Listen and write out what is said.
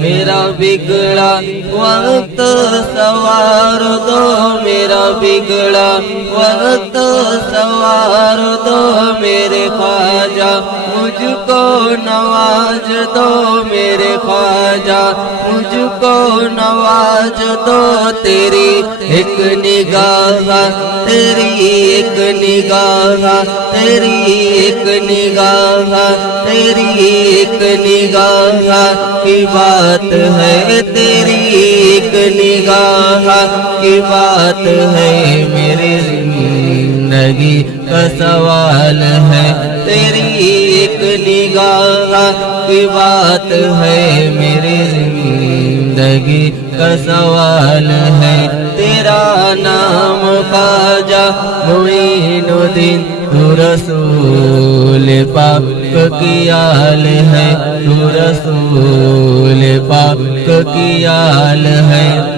میرا بگڑا وقت سوار دو، میرا بگڑا وقت سوار دو، میرے خواجہ مجھ کو نواز دو، میرے خواجہ مجھ کو نواز دو، تیری ایک نگاہ، تیری ایک نگاہ، تیری ایک نگاہ، تیری ایک نگاہ کی بات ہے، تیری ایک نگاہ کی بات ہے، میری زندگی کا سوال ہے، تیری ایک نگاہ کی بات ہے، میری زندگی کا سوال ہے، تیرا نام خواجہ معین الدین، تو رسول پاک کی آل ہے، تو رسول پاک کی آل ہے۔